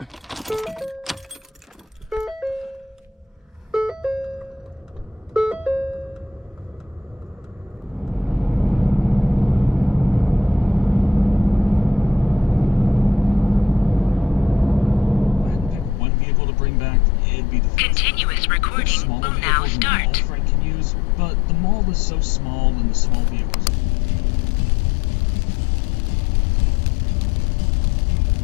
One vehicle to bring back, it'd be the Continuous recording smaller will now vehicles start. the mall Frank can use, but the mall is so small and the small vehicles.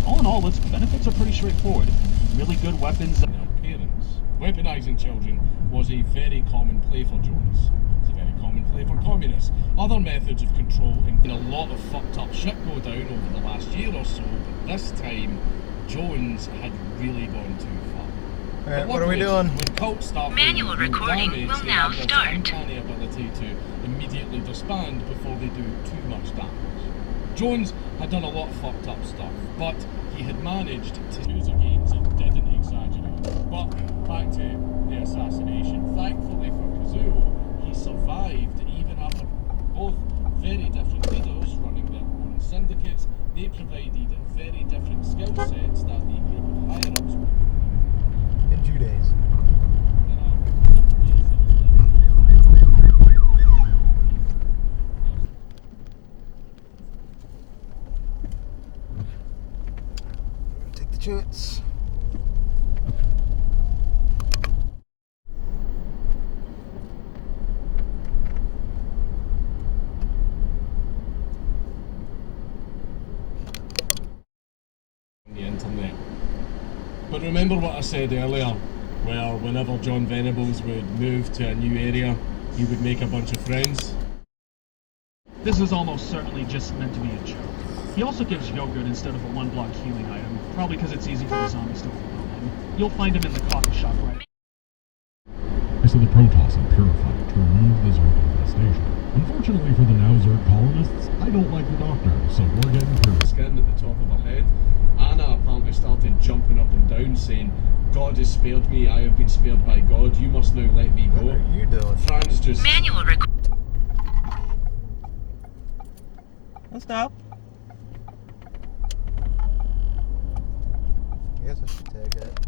All in all, its benefits are pretty straightforward. Really good weapons. Their parents. Weaponising children was a very common play for Jones. It's a very common play for communists. Other methods of control, and a lot of fucked up shit go down over the last year or so, but this time Jones had really gone too far. Alright, what are we doing? When cults start Manual doing recording damage, will they now have this start. uncanny ability to immediately disband before they do too much damage. Jones had done a lot of fucked up stuff, but he had managed to use games and didn't exaggerate. But back to the assassination. Thankfully for Kazuo, he survived even after both very different leaders running their own syndicates. They provided very different skill sets that the group of higher-ups In 2 days. Take the chance. The internet. But remember what I said earlier, where whenever John Venables would move to a new area, he would make a bunch of friends? This is almost certainly just meant to be a joke. He also gives yogurt instead of a one-block healing item, probably because it's easy for the zombies to overwhelm him. You'll find him in the coffee shop right. So the Protoss are purified to remove the Zerg infestation. Unfortunately for the now Zerg colonists, I don't like the Doctor, so we're getting through. Skin at the top of her head. Anna apparently started jumping up and down saying, God has spared me, I have been spared by God, you must now let me go. What are you doing? Fran's just... Manual recording. Stop. I guess I should take it.